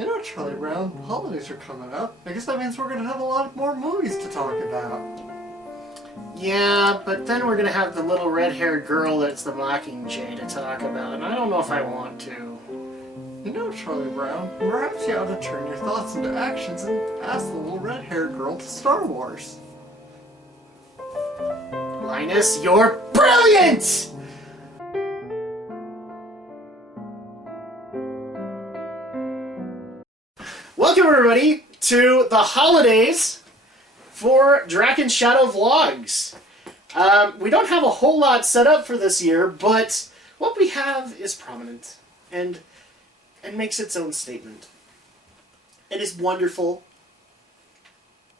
You know, Charlie Brown, holidays are coming up. I guess that means we're going to have a lot more movies to talk about. Yeah, but then we're going to have the little red-haired girl that's the Mockingjay to talk about, and I don't know if I want to. You know, Charlie Brown, perhaps you ought to turn your thoughts into actions and ask the little red-haired girl to Star Wars. Linus, you're brilliant! Welcome, everybody, to the holidays for Drak and Shadow Vlogs. We don't have a whole lot set up for this year, but what we have is prominent and makes its own statement. It is wonderful.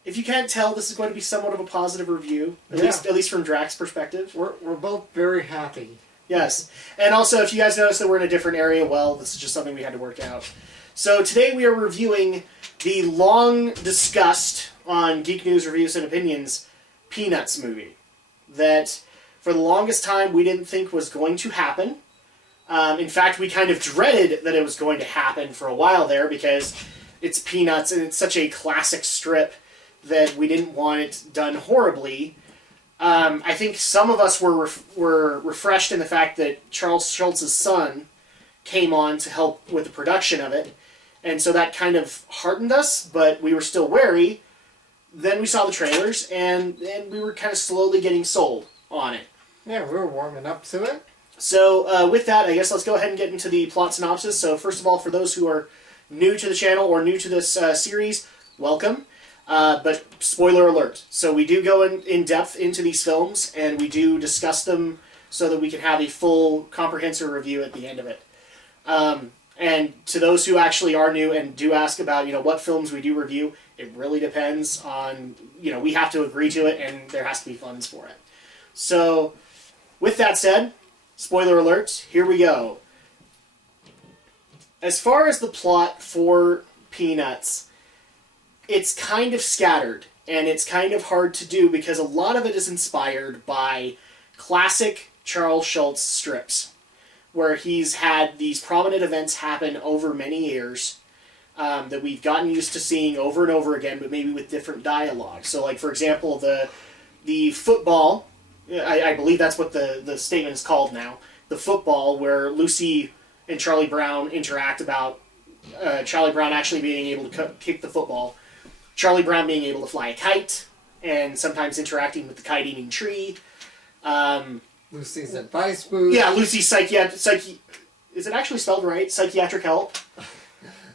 If you can't tell, this is going to be somewhat of a positive review, at least from Drak's perspective. We're both very happy. Yes. And also, if you guys notice that we're in a different area, well, this is just something we had to work out. So today we are reviewing the long-discussed, on Geek News Reviews and Opinions, Peanuts movie. That, for the longest time, we didn't think was going to happen. In fact, we kind of dreaded that it was going to happen for a while there, because it's Peanuts, and it's such a classic strip that we didn't want it done horribly. I think some of us were refreshed in the fact that Charles Schulz's son came on to help with the production of it, and so that kind of heartened us, but we were still wary. Then we saw the trailers, and we were kind of slowly getting sold on it. Yeah, we were warming up to it. So with that, I guess let's go ahead and get into the plot synopsis. So first of all, for those who are new to the channel or new to this series, welcome. But spoiler alert. So we do go in depth into these films, and we do discuss them so that we can have a full, comprehensive review at the end of it. And to those who actually are new and do ask about, what films we do review, it really depends on, we have to agree to it, and there has to be funds for it. So, with that said, spoiler alert, here we go. As far as the plot for Peanuts, it's kind of scattered, and it's kind of hard to do because a lot of it is inspired by classic Charles Schulz strips, where he's had these prominent events happen over many years that we've gotten used to seeing over and over again, but maybe with different dialogue. So, like, for example, the football, I believe that's what the statement is called now, the football, where Lucy and Charlie Brown interact about Charlie Brown actually being able to kick the football, Charlie Brown being able to fly a kite, and sometimes interacting with the kite-eating tree. Lucy's advice booth. Yeah, Lucy's is it actually spelled right? Psychiatric help?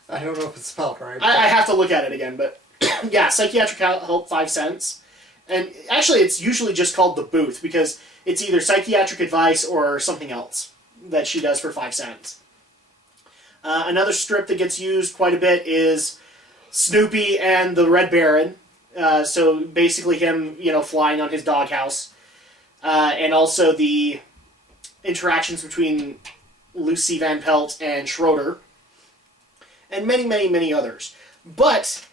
I don't know if it's spelled right. I have to look at it again, but yeah, psychiatric help, 5 cents. And actually, it's usually just called the booth, because it's either psychiatric advice or something else that she does for 5 cents. Another strip that gets used quite a bit is Snoopy and the Red Baron. So basically him, flying on his doghouse. And also the interactions between Lucy Van Pelt and Schroeder. And many, many, many others. But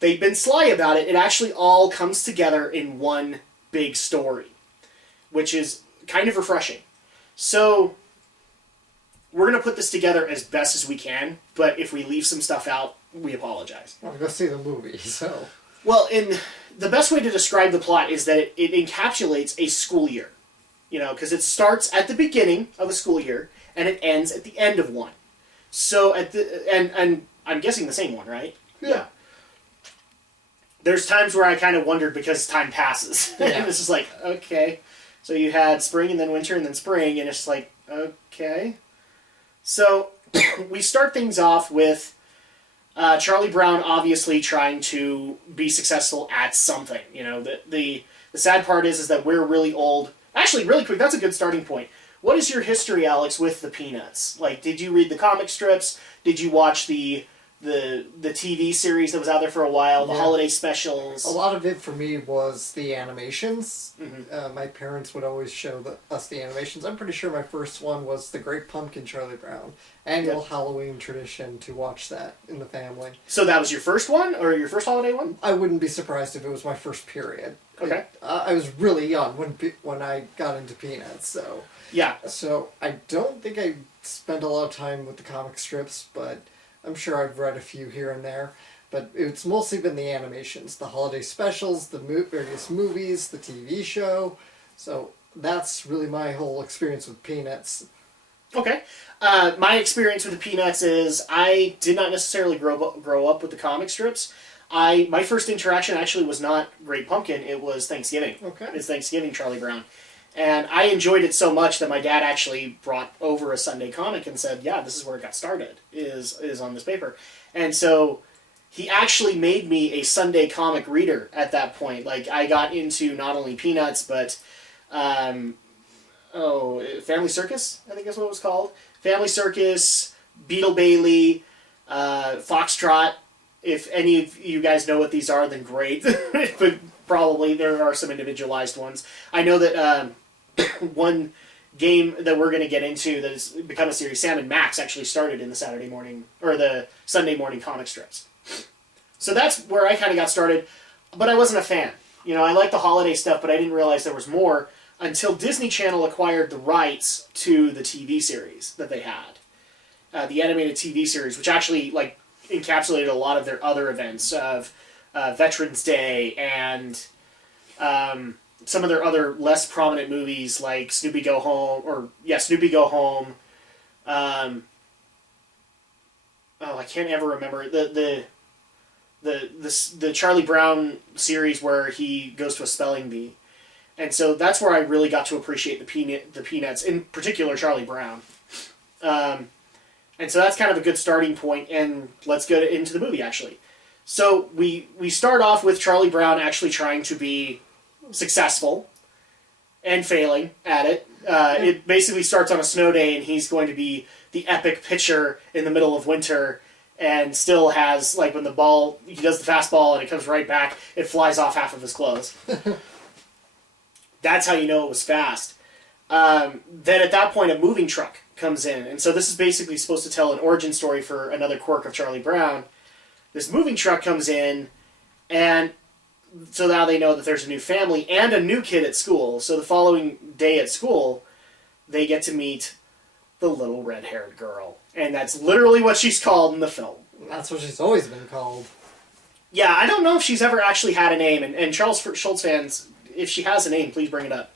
they've been sly about it. It actually all comes together in one big story, which is kind of refreshing. So we're going to put this together as best as we can, but if we leave some stuff out, we apologize. Well, go see the movie, so... Well, the best way to describe the plot is that it encapsulates a school year. Because it starts at the beginning of a school year, and it ends at the end of one. So, and I'm guessing the same one, right? Yeah. There's times where I kind of wondered because time passes. Yeah. And it's just like, okay. So you had spring and then winter and then spring, and it's just like, okay. So we start things off with Charlie Brown obviously trying to be successful at something. The sad part is that we're really old. Actually, really quick, that's a good starting point. What is your history, Alex, with the Peanuts? Like, did you read the comic strips? Did you watch the TV series that was out there for a while, the holiday specials? A lot of it for me was the animations. Mm-hmm. My parents would always show us the animations. I'm pretty sure my first one was The Great Pumpkin, Charlie Brown. Annual Halloween tradition to watch that in the family. So that was your first one, or your first holiday one? I wouldn't be surprised if it was my first period. Okay. I was really young when I got into Peanuts, so... Yeah. So I don't think I spent a lot of time with the comic strips, but I'm sure I've read a few here and there, but it's mostly been the animations, the holiday specials, the various movies, the TV show. So that's really my whole experience with Peanuts. Okay. My experience with the Peanuts is I did not necessarily grow up with the comic strips. My first interaction actually was not Great Pumpkin, it was Thanksgiving. Okay. It's Thanksgiving Charlie Brown. And I enjoyed it so much that my dad actually brought over a Sunday comic and said, yeah, this is where it got started, is on this paper. And so he actually made me a Sunday comic reader at that point. Like, I got into not only Peanuts, but, Family Circus, I think is what it was called. Family Circus, Beetle Bailey, Foxtrot. If any of you guys know what these are, then great. But probably there are some individualized ones. I know that one game that we're going to get into that has become a series, Sam and Max, actually started in the Saturday morning, or the Sunday morning comic strips. So that's where I kind of got started, but I wasn't a fan. You know, I liked the holiday stuff, but I didn't realize there was more until Disney Channel acquired the rights to the TV series that they had. The animated TV series, which actually, like, encapsulated a lot of their other events of Veterans Day and some of their other less prominent movies like Snoopy Go Home, Snoopy Go Home. I can't ever remember the Charlie Brown series where he goes to a spelling bee, and so that's where I really got to appreciate the Peanuts, in particular Charlie Brown. And so that's kind of a good starting point, and let's go into the movie, actually. So we start off with Charlie Brown actually trying to be successful and failing at it. It basically starts on a snow day, and he's going to be the epic pitcher in the middle of winter, and still has, like, when the ball, he does the fastball and it comes right back, it flies off half of his clothes. That's how you know it was fast. Then at that point, a moving truck comes in. And so this is basically supposed to tell an origin story for another quirk of Charlie Brown. This moving truck comes in, and so now they know that there's a new family and a new kid at school. So the following day at school, they get to meet the little red-haired girl. And that's literally what she's called in the film. That's what she's always been called. Yeah, I don't know if she's ever actually had a name. And Charles Schultz fans, if she has a name, please bring it up.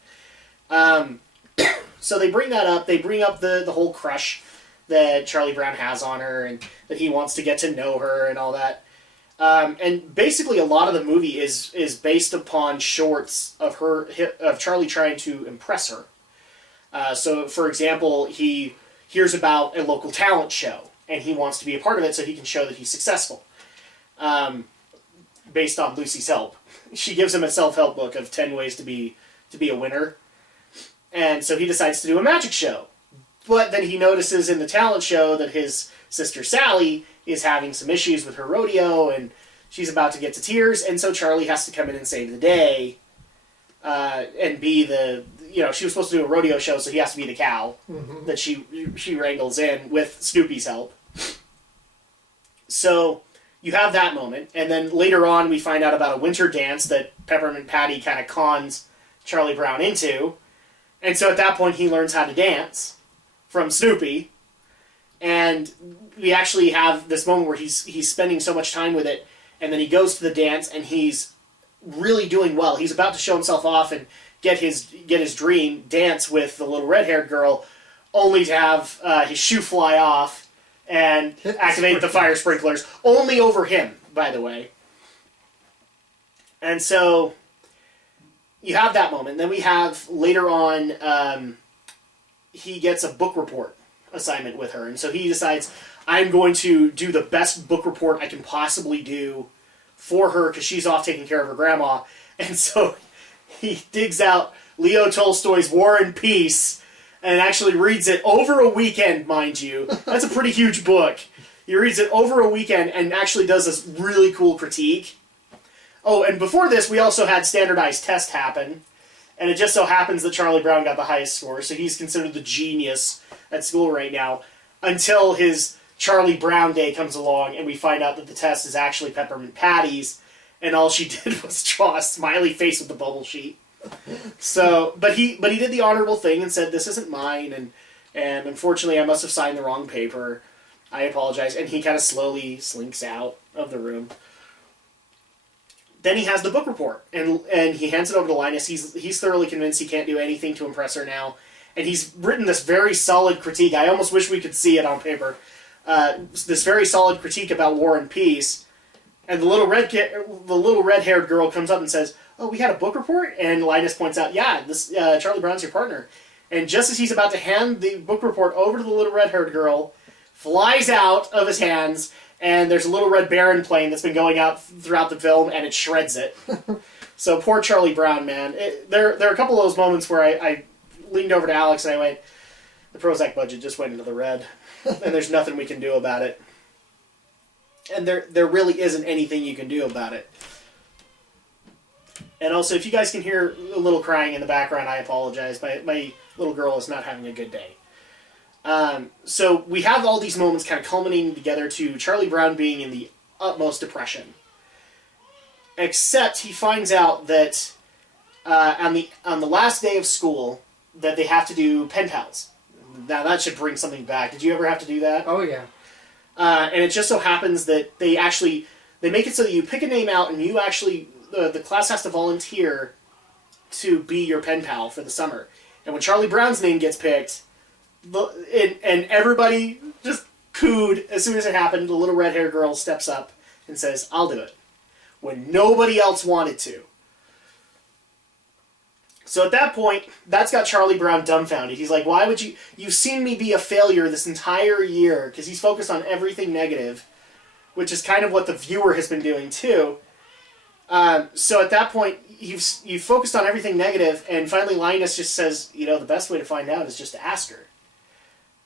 So they bring that up. They bring up the whole crush that Charlie Brown has on her and that he wants to get to know her and all that. And basically a lot of the movie is based upon shorts of Charlie trying to impress her. So, for example, he hears about a local talent show, and he wants to be a part of it so he can show that he's successful. Based on Lucy's help. She gives him a self-help book of 10 ways to be a winner. And so he decides to do a magic show. But then he notices in the talent show that his sister Sally is having some issues with her rodeo, and she's about to get to tears, and so Charlie has to come in and save the day, and be she was supposed to do a rodeo show, so he has to be the cow that she wrangles in with Snoopy's help. So you have that moment, and then later on we find out about a winter dance that Peppermint Patty kind of cons Charlie Brown into, and so at that point he learns how to dance from Snoopy, and we actually have this moment where he's spending so much time with it, and then he goes to the dance, and he's really doing well. He's about to show himself off and get his dream dance with the little red-haired girl, only to have his shoe fly off and activate the fire sprinklers, only over him, by the way. And so you have that moment. Then we have later on, he gets a book report assignment with her, and so he decides, I'm going to do the best book report I can possibly do for her because she's off taking care of her grandma. And so he digs out Leo Tolstoy's War and Peace and actually reads it over a weekend, mind you. That's a pretty huge book. He reads it over a weekend and actually does this really cool critique. Oh, and before this, we also had standardized test happen, and it just so happens that Charlie Brown got the highest score, so he's considered the genius at school right now, until his Charlie Brown Day comes along, and we find out that the test is actually Peppermint Patty's, and all she did was draw a smiley face with the bubble sheet. So, but he did the honorable thing and said, "This isn't mine," and unfortunately, I must have signed the wrong paper. I apologize. And he kind of slowly slinks out of the room. Then he has the book report, and he hands it over to Linus. He's thoroughly convinced he can't do anything to impress her now, and he's written this very solid critique. I almost wish we could see it on paper. This very solid critique about War and Peace, and the little red-haired girl comes up and says, "Oh, we had a book report," and Linus points out, "Yeah, this Charlie Brown's your partner." And just as he's about to hand the book report over to the little red-haired girl, flies out of his hands. And there's a Little Red Baron plane that's been going out throughout the film, and it shreds it. So poor Charlie Brown, man. There are a couple of those moments where I leaned over to Alex and I went, the Prozac budget just went into the red, and there's nothing we can do about it. And there really isn't anything you can do about it. And also, if you guys can hear a little crying in the background, I apologize. My little girl is not having a good day. So we have all these moments kind of culminating together to Charlie Brown being in the utmost depression. Except he finds out that on the last day of school that they have to do pen pals. Now that should bring something back. Did you ever have to do that? Oh yeah. And it just so happens that they make it so that you pick a name out and you actually the class has to volunteer to be your pen pal for the summer. And when Charlie Brown's name gets picked. And everybody just cooed as soon as it happened. The little red-haired girl steps up and says, "I'll do it," when nobody else wanted to. So at that point, that's got Charlie Brown dumbfounded. He's like, "Why would you... You've seen me be a failure this entire year," because he's focused on everything negative, which is kind of what the viewer has been doing too. So at that point, you've focused on everything negative, and finally Linus just says, the best way to find out is just to ask her.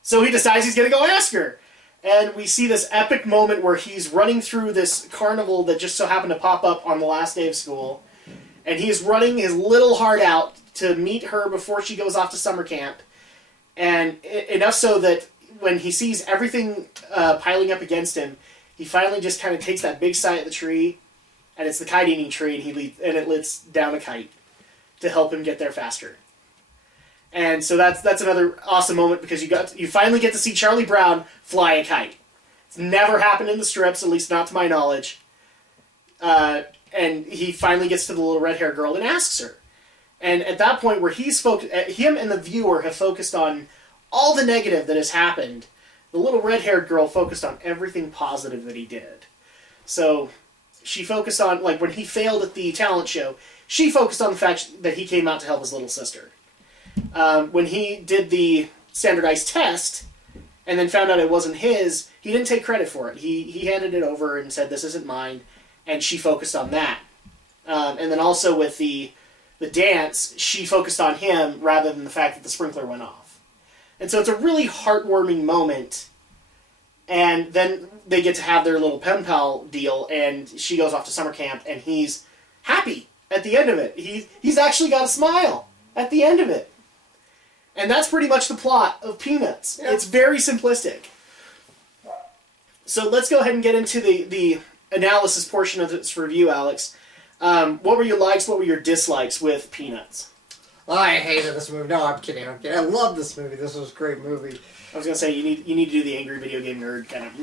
So he decides he's going to go ask her. And we see this epic moment where he's running through this carnival that just so happened to pop up on the last day of school. And he's running his little heart out to meet her before she goes off to summer camp. And enough so that when he sees everything piling up against him, he finally just kind of takes that big sigh at the tree. And it's the kite-eating tree, and it lets down a kite to help him get there faster. And so that's another awesome moment because you finally get to see Charlie Brown fly a kite. It's never happened in the strips, at least not to my knowledge. And he finally gets to the little red-haired girl and asks her. And at that point where him and the viewer have focused on all the negative that has happened, the little red-haired girl focused on everything positive that he did. So she focused on, like when he failed at the talent show, she focused on the fact that he came out to help his little sister. When he did the standardized test and then found out it wasn't his, he didn't take credit for it. He handed it over and said, "This isn't mine," and she focused on that. And then also with the dance, she focused on him rather than the fact that the sprinkler went off. And so it's a really heartwarming moment. And then they get to have their little pen pal deal, and she goes off to summer camp, and he's happy at the end of it. He's actually got a smile at the end of it. And that's pretty much the plot of Peanuts. Yep. It's very simplistic. So let's go ahead and get into the analysis portion of this review, Alex. What were your likes, what were your dislikes with Peanuts? I hated this movie. No, I'm kidding. I love this movie. This was a great movie. I was going to say, you need to do the angry video game nerd kind of,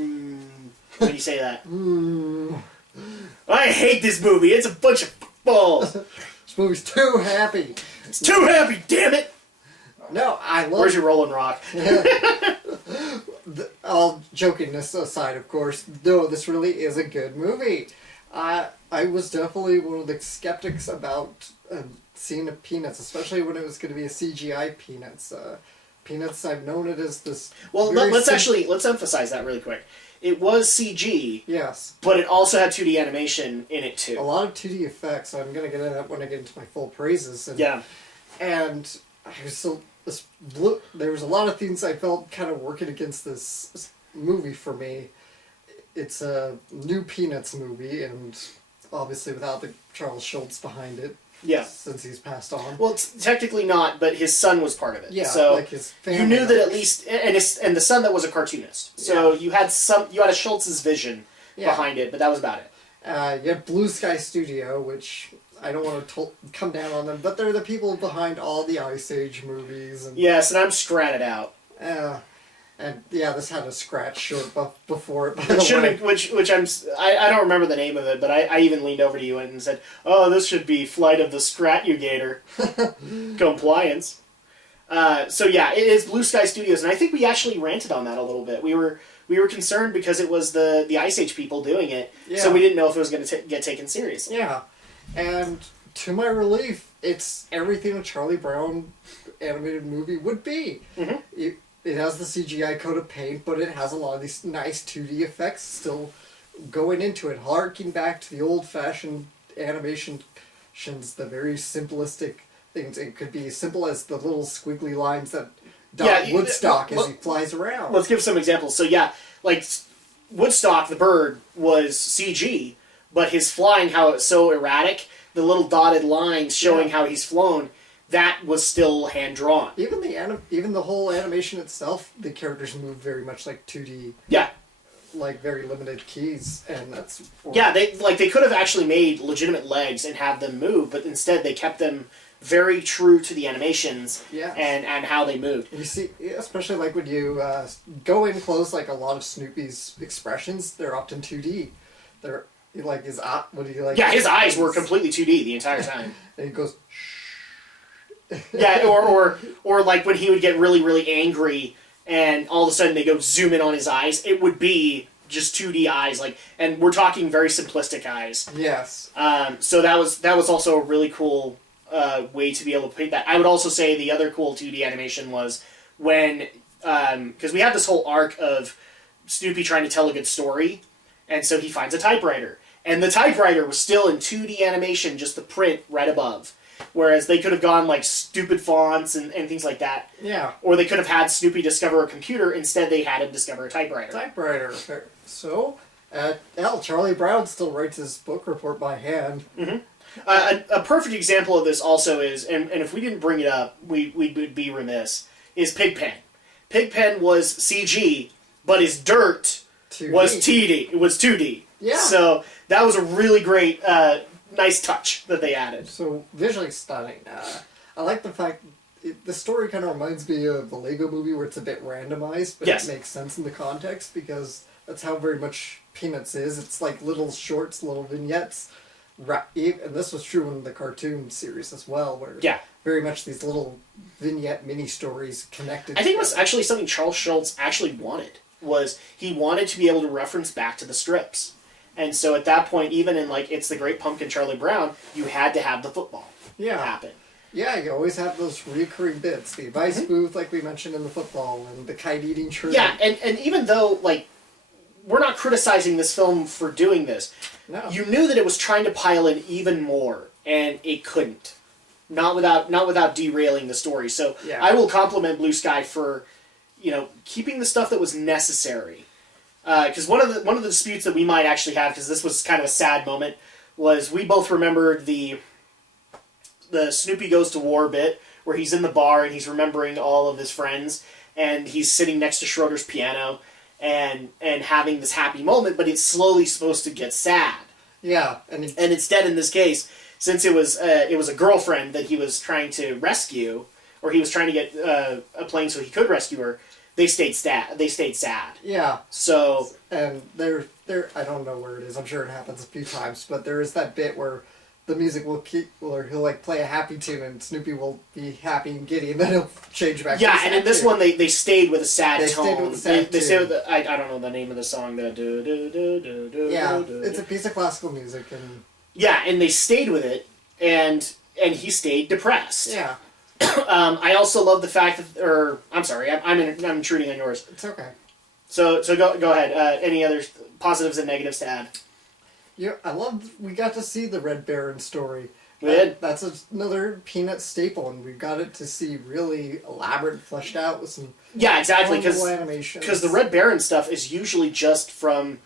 when you say that. I hate this movie. It's a bunch of balls. This movie's too happy. It's too happy, damn it! No, I love... Where's your Rollin' Rock? All jokingness aside, of course, no, this really is a good movie. I was definitely one of the skeptics about seeing a Peanuts, especially when it was going to be a CGI Peanuts. Peanuts, I've known it as this... Well, let's emphasize that really quick. It was CG, yes, but it also had 2D animation in it too. A lot of 2D effects. I'm going to get into that when I get into my full praises. And, yeah. And there was a lot of things I felt kind of working against this movie for me. It's a new Peanuts movie, and obviously without the Charles Schultz behind it. Yeah. Since he's passed on. Well, technically not, but his son was part of it. Yeah, so like his family. You knew that at least, and the son that was a cartoonist. So yeah. you had a Schultz's vision behind it, but that was about it. You have Blue Sky Studio, which I don't want to come down on them, but they're the people behind all the Ice Age movies. And, yes, and I'm scratted out. And yeah, this had a scratch short before it. By Which the should way. have been, which I don't remember the name of it, but I even leaned over to you and said, "Oh, this should be Flight of the Scratugator compliance." So yeah, it is Blue Sky Studios, and I think we actually ranted on that a little bit. We were concerned because it was the Ice Age people doing it, so we didn't know if it was going to get taken seriously. Yeah, and to my relief, it's everything a Charlie Brown animated movie would be. Mm-hmm. It has the CGI coat of paint, but it has a lot of these nice 2D effects still going into it, harking back to the old-fashioned animations, the very simplistic things. It could be as simple as the little squiggly lines that dot Woodstock as he flies around. Let's give some examples. So yeah, like Woodstock, the bird, was CG, but his flying, how it's so erratic, the little dotted lines showing how he's flown, that was still hand drawn. Even the whole animation itself, the characters move very much like 2D. Yeah. Like very limited keys, and that's they could have actually made legitimate legs and have them move, but instead they kept them very true to the animations and how they moved. You see, especially like when you go in close, like a lot of Snoopy's expressions, they're often 2D. They're like his Yeah, his eyes were completely 2D the entire time. And he goes. Yeah, or like when he would get really, really angry and all of a sudden they go zoom in on his eyes, it would be just 2D eyes, and we're talking very simplistic eyes. Yes. So that was also a really cool way to be able to paint that. I would also say the other cool 2D animation was when, because we have this whole arc of Snoopy trying to tell a good story, and so he finds a typewriter. And the typewriter was still in 2D animation, just the print right above. Whereas they could have gone like stupid fonts and things like that. Yeah. Or they could have had Snoopy discover a computer. Instead, they had him discover a typewriter. So, Charlie Brown still writes his book report by hand. Mm-hmm. A perfect example of this also is, and if we didn't bring it up, we would be remiss, is Pigpen. Pigpen was CG, but his dirt 2D. was 2D. It was 2D. Yeah. So that was a really great... nice touch that they added. So, visually stunning. I like the fact the story kind of reminds me of the Lego movie where it's a bit randomized, but it makes sense in the context because that's how very much Peanuts is. It's like little shorts, little vignettes. And this was true in the cartoon series as well, where very much these little vignette mini-stories connected. I think it was actually something Charles Schultz actually wanted, was he wanted to be able to reference back to the strips. And so at that point, even in like It's the Great Pumpkin, Charlie Brown, you had to have the football happen. Yeah, you always have those recurring bits. The advice booth, like we mentioned in the football, and the kite-eating tree. Yeah, and even though, like, we're not criticizing this film for doing this, you knew that it was trying to pile in even more, and it couldn't. Not without derailing the story. So I will compliment Blue Sky for, keeping the stuff that was necessary. Because one of the disputes that we might actually have, because this was kind of a sad moment, was we both remembered the Snoopy Goes to War bit, where he's in the bar and he's remembering all of his friends, and he's sitting next to Schroeder's piano, and having this happy moment, but it's slowly supposed to get sad. Yeah, and instead, in this case, since it was a girlfriend that he was trying to rescue, or he was trying to get a plane so he could rescue her, they stayed sad. Yeah. So and there I don't know where it is. I'm sure it happens a few times, but there is that bit where the music will he'll like play a happy tune and Snoopy will be happy and giddy, and then he'll change back. Yeah, to and in this one they stayed with a sad tone. Stayed with a sad they stayed with I don't know the name of the song. The do do do do do. Yeah, it's a piece of classical music, and and they stayed with it, and he stayed depressed. Yeah. I also love the fact that, I'm sorry, I'm intruding on yours. It's okay. So go ahead. Any other positives and negatives to add? Yeah, we got to see the Red Baron story. We did. That's another Peanut staple, and we got it to see really elaborate, fleshed out with some exactly, animations. Because the Red Baron stuff is usually just from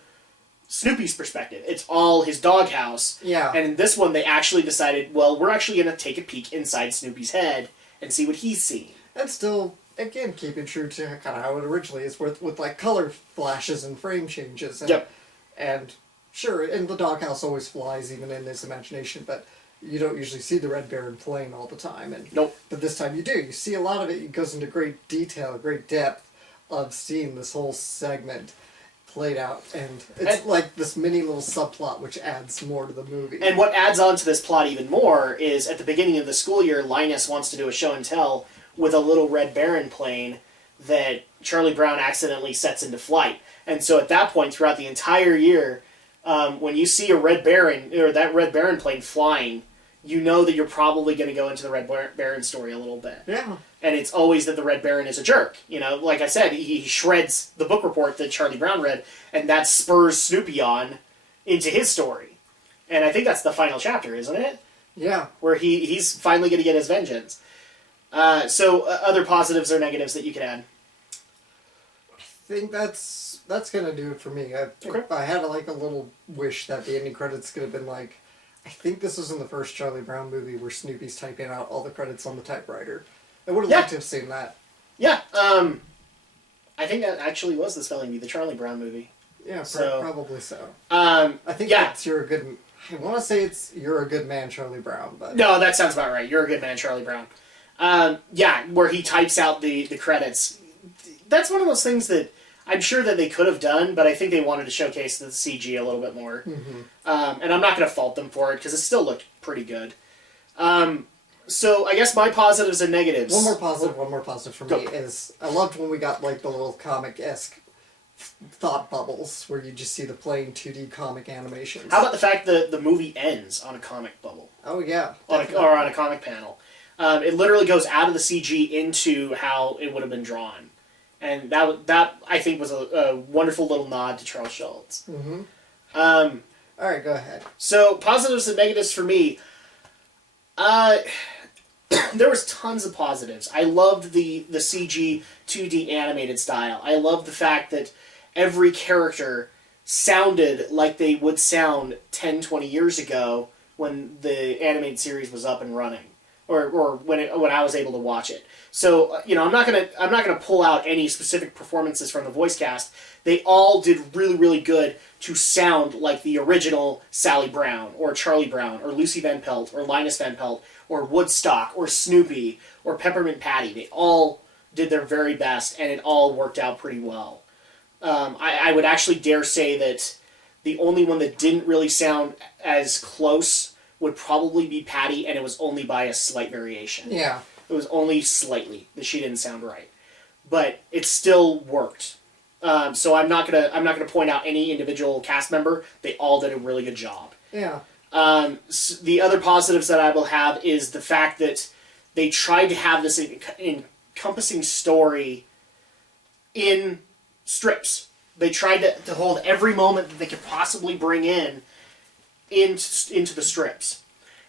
Snoopy's perspective. It's all his doghouse. Yeah. And in this one, they actually decided, well, we're actually going to take a peek inside Snoopy's head and see what he's seeing. And still, again, keeping true to kind of how it originally is, with like color flashes and frame changes. And, and sure, and the doghouse always flies, even in his imagination, but you don't usually see the Red Baron playing all the time. And nope. But this time you do. You see a lot of it. It goes into great detail, great depth of seeing this whole segment played out, and it's like this mini little subplot which adds more to the movie. And what adds on to this plot even more is at the beginning of the school year, Linus wants to do a show and tell with a little Red Baron plane that Charlie Brown accidentally sets into flight. And so at that point, throughout the entire year, when you see a Red Baron, or that Red Baron plane flying, you know that you're probably going to go into the Red Baron story a little bit. Yeah. And it's always that the Red Baron is a jerk. You know, like I said, he shreds the book report that Charlie Brown read, and that spurs Snoopy on into his story. And I think that's the final chapter, isn't it? Yeah. Where he's finally going to get his vengeance. So other positives or negatives that you could add? I think that's gonna do it for me. I had like a little wish that the ending credits could have been like, I think this was in the first Charlie Brown movie where Snoopy's typing out all the credits on the typewriter. I would have liked to have seen that. Yeah, I think that actually was the spelling bee, the Charlie Brown movie. Yeah, so, probably so. I think that's I want to say it's You're a Good Man, Charlie Brown, but no, that sounds about right. You're a Good Man, Charlie Brown. Where he types out the credits. That's one of those things that I'm sure that they could have done, but I think they wanted to showcase the CG a little bit more. Mm-hmm. And I'm not going to fault them for it, because it still looked pretty good. So I guess my positives and negatives. One more positive for me is I loved when we got like the little comic-esque thought bubbles where you just see the plain 2D comic animations. How about the fact that the movie ends on a comic bubble? Oh yeah. On a comic panel. It literally goes out of the CG into how it would have been drawn. And that I think was a wonderful little nod to Charles Schultz. Mm-hmm. All right, go ahead. So positives and negatives for me. There was tons of positives. I loved the CG 2D animated style. I loved the fact that every character sounded like they would sound 10, 20 years ago when the animated series was up and running, or when I was able to watch it. So I'm not gonna pull out any specific performances from the voice cast. They all did really, really good to sound like the original Sally Brown, or Charlie Brown, or Lucy Van Pelt, or Linus Van Pelt, or Woodstock, or Snoopy, or Peppermint Patty. They all did their very best, and it all worked out pretty well. I would actually dare say that the only one that didn't really sound as close would probably be Patty, and it was only by a slight variation. Yeah. It was only slightly that she didn't sound right, but it still worked. So I'm not gonna point out any individual cast member. They all did a really good job. Yeah. The other positives that I will have is the fact that they tried to have this encompassing story in strips. They tried to hold every moment that they could possibly bring into the strips.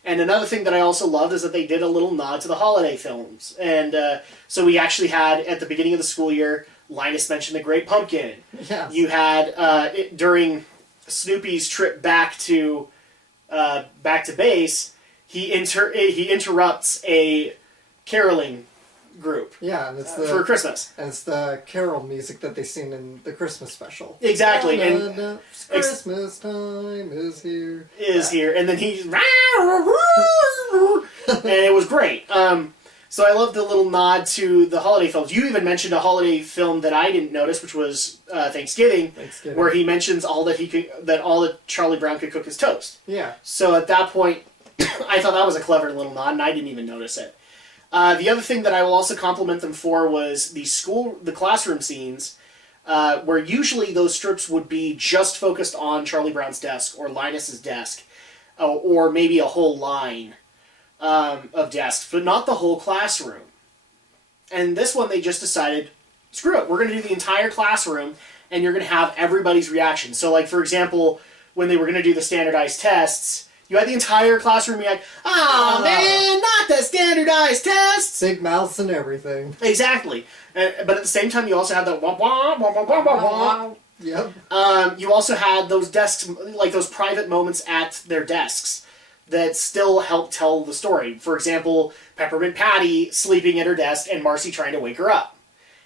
And another thing that I also loved is that they did a little nod to the holiday films. And so we actually had, at the beginning of the school year, Linus mentioned The Great Pumpkin. Yeah. You had, during Snoopy's trip back to base, he interrupts a caroling group. Yeah, and it's for Christmas. And it's the carol music that they sing in the Christmas special. Exactly. And Christmas time is here. Here. And then he's... and it was great. So I love the little nod to the holiday films. You even mentioned a holiday film that I didn't notice, which was Thanksgiving, where he mentions all that Charlie Brown could cook is toast. Yeah. So at that point, I thought that was a clever little nod, and I didn't even notice it. The other thing that I will also compliment them for was the classroom scenes, where usually those strips would be just focused on Charlie Brown's desk or Linus's desk, or maybe a whole line of desks, but not the whole classroom. And this one, they just decided, screw it, we're going to do the entire classroom, and you're going to have everybody's reaction. So, like, for example, when they were going to do the standardized tests, you had the entire classroom react, oh man, not the standardized tests! Big mouths and everything. Exactly. But at the same time, you also had the wah wah wah wah wah wah wah. Yep. You also had those desks, like those private moments at their desks, that still help tell the story. For example, Peppermint Patty sleeping at her desk and Marcy trying to wake her up.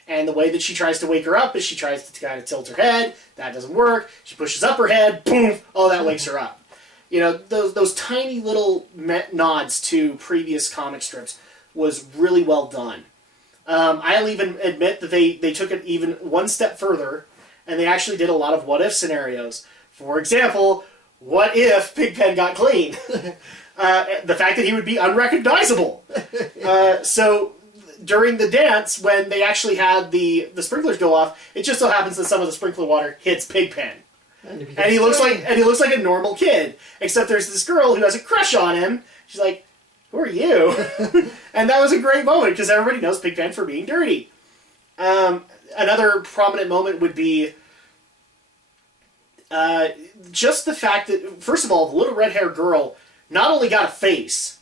And the way that she tries to wake her up is she tries to kind of tilt her head. That doesn't work. She pushes up her head. Boom! Oh, that wakes her up. You know, those tiny little nods to previous comic strips was really well done. I'll even admit that they took it even one step further, and they actually did a lot of what-if scenarios. For example, what if Pigpen got clean? The fact that he would be unrecognizable. So during the dance, when they actually had the sprinklers go off, it just so happens that some of the sprinkler water hits Pigpen. And he looks like a normal kid, except there's this girl who has a crush on him. She's like, "Who are you?" And that was a great moment because everybody knows Pigpen for being dirty. Another prominent moment would be just the fact that, first of all, the little red-haired girl not only got a face,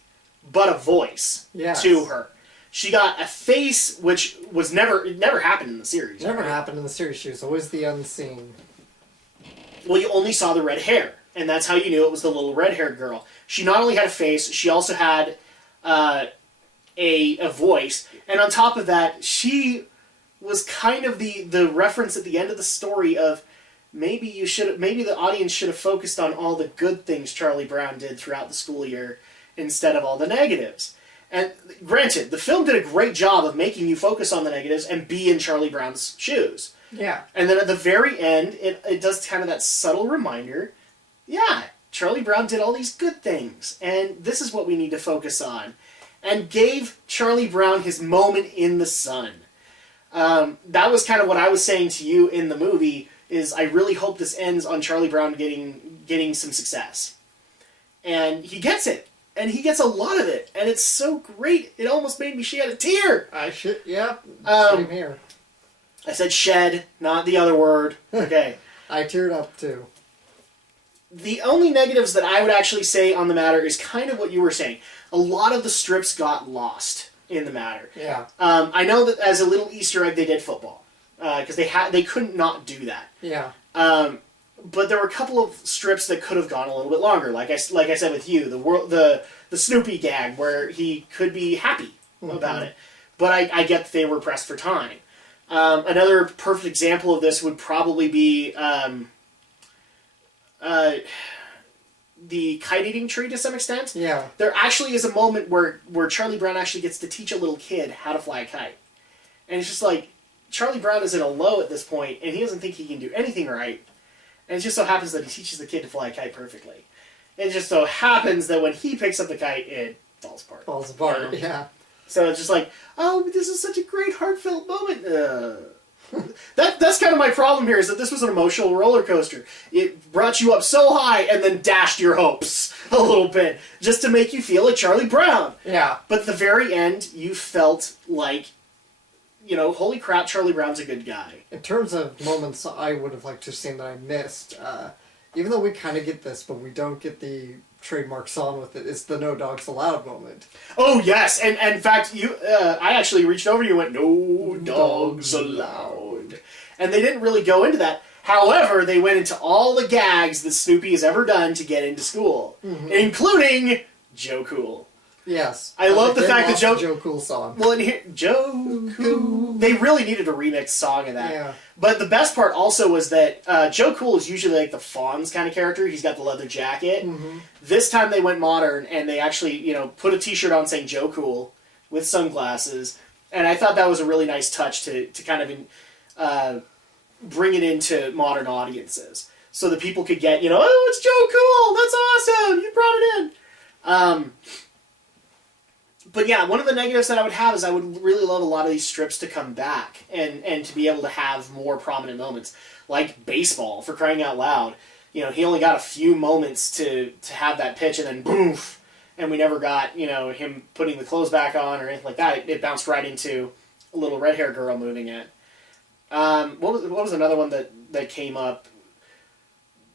but a voice to her. She got a face which was it never happened in the series. Never happened in the series. She was always the unseen. Well, you only saw the red hair, and that's how you knew it was the little red-haired girl. She not only had a face, she also had a voice, and on top of that, she was kind of the reference at the end of the story of maybe the audience should have focused on all the good things Charlie Brown did throughout the school year instead of all the negatives. And granted, the film did a great job of making you focus on the negatives and be in Charlie Brown's shoes. Yeah. And then at the very end, it does kind of that subtle reminder, yeah, Charlie Brown did all these good things, and this is what we need to focus on. And gave Charlie Brown his moment in the sun. That was kind of what I was saying to you in the movie, is I really hope this ends on Charlie Brown getting some success. And he gets it. And he gets a lot of it. And it's so great, it almost made me shed a tear. Same here. I said shed, not the other word. Okay. I teared up too. The only negatives that I would actually say on the matter is kind of what you were saying. A lot of the strips got lost in the matter. Yeah. I know that as a little Easter egg they did football. Because they couldn't not do that. Yeah. But there were a couple of strips that could have gone a little bit longer. Like I said with you, the Snoopy gag where he could be happy about it. But I get that they were pressed for time. Another perfect example of this would probably be the kite-eating tree to some extent. Yeah. There actually is a moment where Charlie Brown actually gets to teach a little kid how to fly a kite. And it's just like, Charlie Brown is in a low at this point, and he doesn't think he can do anything right. And it just so happens that he teaches the kid to fly a kite perfectly. And it just so happens that when he picks up the kite, it falls apart. Falls apart, You know? yeah. So it's just like, oh, this is such a great, heartfelt moment. That's kind of my problem here, is that this was an emotional roller coaster. It brought you up so high and then dashed your hopes a little bit, just to make you feel like Charlie Brown. Yeah. But at the very end, you felt like, you know, holy crap, Charlie Brown's a good guy. In terms of moments I would have liked to have seen that I missed, even though we kind of get this, but we don't get the trademark song with it, it's the No Dogs Allowed moment. Oh, yes. And in fact, I actually reached over to you and went, no dogs allowed. And they didn't really go into that. However, they went into all the gags that Snoopy has ever done to get into school, including Joe Cool. Yes. I love the fact that Joe Cool song. Well, in here, Joe Cool. They really needed a remix song of that. Yeah. But the best part also was that Joe Cool is usually like the Fonz kind of character. He's got the leather jacket. This time they went modern and they actually, you know, put a T-shirt on saying Joe Cool with sunglasses. And I thought that was a really nice touch to kind of bring it into modern audiences, so that people could get, you know, oh, it's Joe Cool. That's awesome. You brought it in. But yeah, one of the negatives that I would have is I would really love a lot of these strips to come back and to be able to have more prominent moments. Like baseball, for crying out loud. You know, he only got a few moments to have that pitch and then boof, and we never got, you know, him putting the clothes back on or anything like that. It bounced right into a little red-haired girl moving it. What was another one that came up?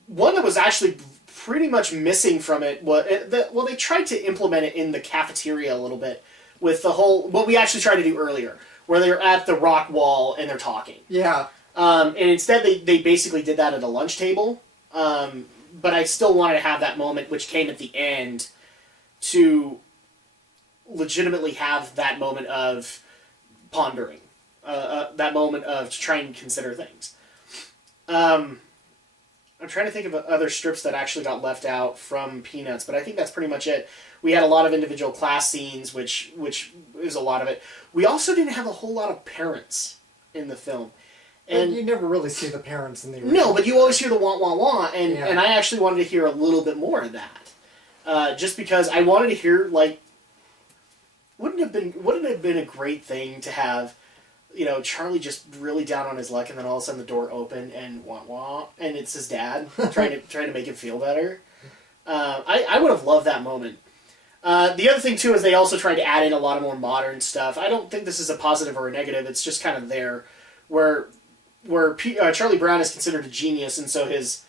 One that was actually pretty much missing from it was they tried to implement it in the cafeteria a little bit with the whole what we actually tried to do earlier, where they're at the rock wall and they're talking. Yeah. And instead they basically did that at a lunch table. But I still wanted to have that moment, which came at the end, to legitimately have that moment of pondering, that moment of trying to consider things. I'm trying to think of other strips that actually got left out from Peanuts, but I think that's pretty much it. We had a lot of individual class scenes, which is a lot of it. We also didn't have a whole lot of parents in the film. And you never really see the parents in the original. No, but you always hear the wah wah wah, and Yeah. and I actually wanted to hear a little bit more of that, just because I wanted to hear like, wouldn't it have been a great thing to have, Charlie just really down on his luck, and then all of a sudden the door opened and wah wah, and it's his dad trying to make him feel better. I would have loved that moment. The other thing too is they also tried to add in a lot of more modern stuff. I don't think this is a positive or a negative. It's just kind of there, where Charlie Brown is considered a genius, and so his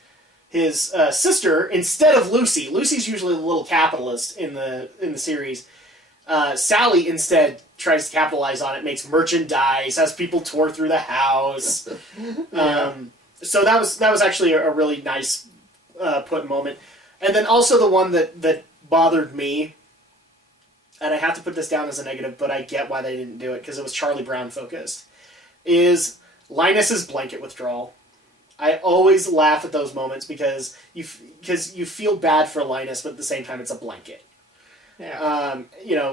sister, instead of Lucy's usually the little capitalist in the series. Sally instead tries to capitalize on it, makes merchandise, has people tour through the house. Yeah. So that was actually a really nice put moment. And then also the one that bothered me, and I have to put this down as a negative, but I get why they didn't do it because it was Charlie Brown focused, is Linus's blanket withdrawal. I always laugh at those moments because you feel bad for Linus, but at the same time it's a blanket. Yeah.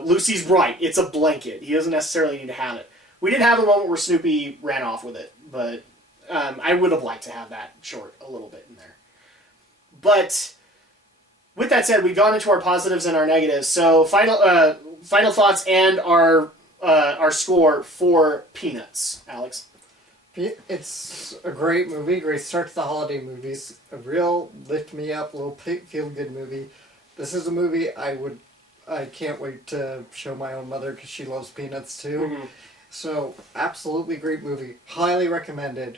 Lucy's right. It's a blanket. He doesn't necessarily need to have it. We didn't have the moment where Snoopy ran off with it, but I would have liked to have that short a little bit in there. But with that said, we've gone into our positives and our negatives. So final thoughts and our score for Peanuts, Alex. It's a great movie, great start to the holiday movies. A real lift me up, little feel good movie. This is a movie I can't wait to show my own mother because she loves Peanuts too. Mm-hmm. So absolutely great movie, highly recommended.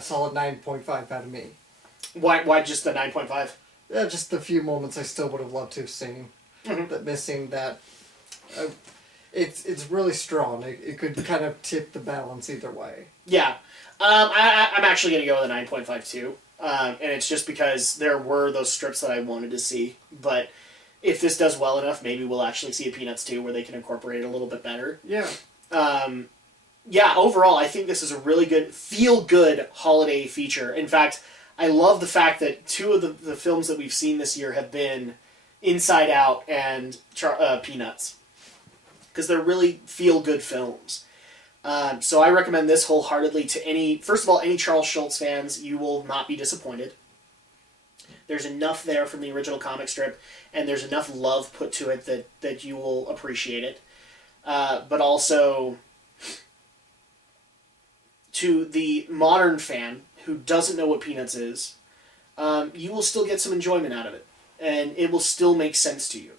Solid 9.5 out of me. Why just the 9.5? Just the few moments I still would have loved to have seen. Mm-hmm. That missing that. It's really strong. It could kind of tip the balance either way. Yeah. I'm actually going to go with a 9.5 too. And it's just because there were those strips that I wanted to see. But if this does well enough, maybe we'll actually see a Peanuts 2 where they can incorporate it a little bit better. Yeah. Overall, I think this is a really good, feel-good holiday feature. In fact, I love the fact that two of the films that we've seen this year have been Inside Out and Peanuts. Because they're really feel-good films. So I recommend this wholeheartedly to any Charles Schulz fans. You will not be disappointed. There's enough there from the original comic strip, and there's enough love put to it that you will appreciate it. But also, to the modern fan who doesn't know what Peanuts is, you will still get some enjoyment out of it. And it will still make sense to you.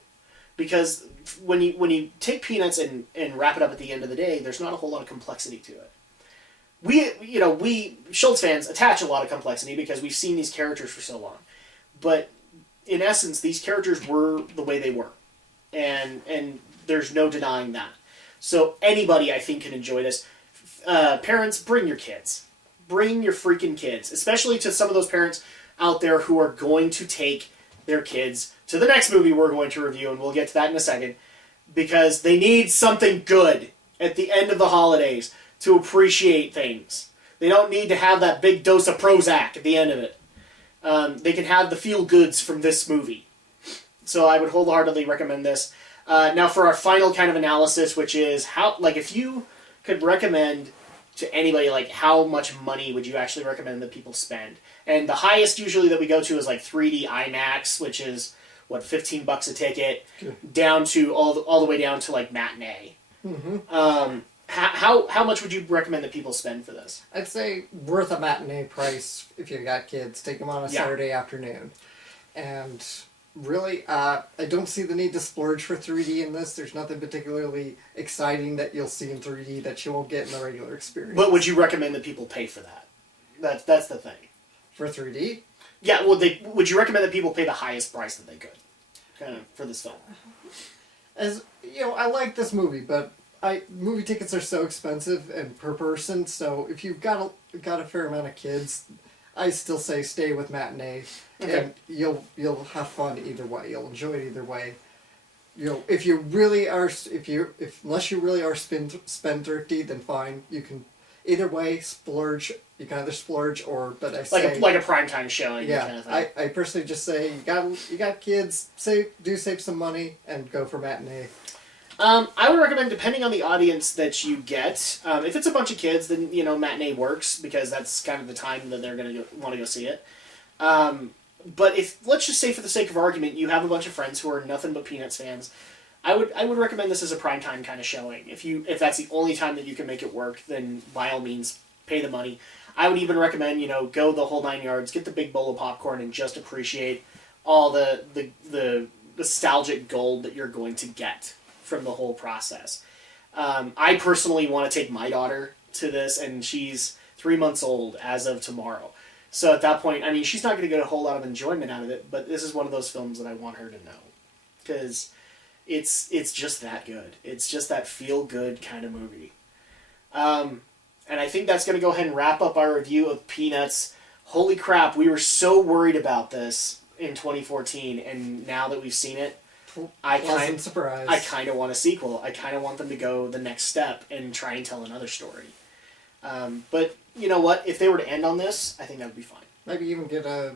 Because when you take Peanuts and wrap it up at the end of the day, there's not a whole lot of complexity to it. We Schulz fans attach a lot of complexity because we've seen these characters for so long. But in essence, these characters were the way they were. And there's no denying that. So anybody, I think, can enjoy this. Parents, bring your kids. Bring your freaking kids. Especially to some of those parents out there who are going to take their kids to the next movie we're going to review, and we'll get to that in a second, because they need something good at the end of the holidays to appreciate things. They don't need to have that big dose of Prozac at the end of it. They can have the feel-goods from this movie. So I would wholeheartedly recommend this. Now for our final kind of analysis, which is if you could recommend to anybody, how much money would you actually recommend that people spend? And the highest usually that we go to is 3D IMAX, which is $15 a ticket, down to all the way down to matinee. Mm-hmm. How much would you recommend that people spend for this? I'd say worth a matinee price if you got kids. Take them on a Saturday afternoon. And really, I don't see the need to splurge for 3D in this. There's nothing particularly exciting that you'll see in 3D that you won't get in the regular experience. But would you recommend that people pay for that? That's the thing. For 3D? Yeah, well, would you recommend that people pay the highest price that they could for this film? As I like this movie, but movie tickets are so expensive and per person. So if you've got a fair amount of kids, I still say stay with matinee, and you'll have fun either way. You'll enjoy it either way. If you really are, unless you really are spendthrifty, then fine. You can either way, splurge. You can either splurge or, but I say like a primetime showing. yeah. Kind of thing. I personally just say you got kids. Save some money and go for matinee. I would recommend, depending on the audience that you get, if it's a bunch of kids, then matinee works because that's kind of the time that they're going to want to go see it. But if, let's just say for the sake of argument, you have a bunch of friends who are nothing but Peanuts fans, I would recommend this as a primetime kind of showing. If that's the only time that you can make it work, then by all means pay the money. I would even recommend go the whole 9 yards, get the big bowl of popcorn, and just appreciate all the nostalgic gold that you're going to get from the whole process. I personally want to take my daughter to this, and she's 3 months old as of tomorrow. So at that point, I mean, she's not going to get a whole lot of enjoyment out of it, but this is one of those films that I want her to know. Because it's just that good. It's just that feel-good kind of movie. And I think that's going to go ahead and wrap up our review of Peanuts. Holy crap, we were so worried about this in 2014, and now that we've seen it, I kind of want a sequel. I kind of want them to go the next step and try and tell another story. But you know what? If they were to end on this, I think that would be fine. Maybe even get a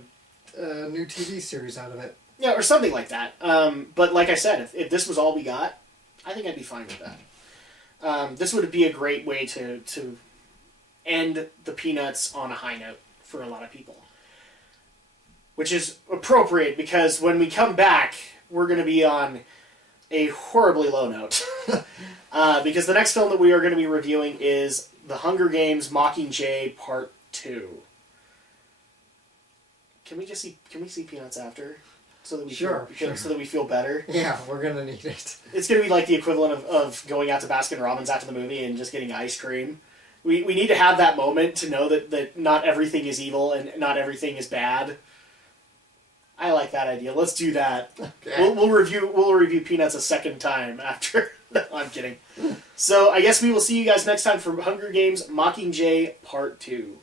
new TV series out of it. Yeah, or something like that. But like I said, if this was all we got, I think I'd be fine with that. This would be a great way to end the Peanuts on a high note for a lot of people. Which is appropriate because when we come back, we're going to be on a horribly low note. Because the next film that we are going to be reviewing is The Hunger Games Mockingjay Part 2. Can we see Peanuts after? So that we so that we feel better? Yeah, we're going to need it. It's going to be like the equivalent of going out to Baskin-Robbins after the movie and just getting ice cream. We need to have that moment to know that not everything is evil and not everything is bad. I like that idea. Let's do that. Okay. We'll review Peanuts a second time after. No, I'm kidding. So I guess we will see you guys next time for Hunger Games Mockingjay Part 2.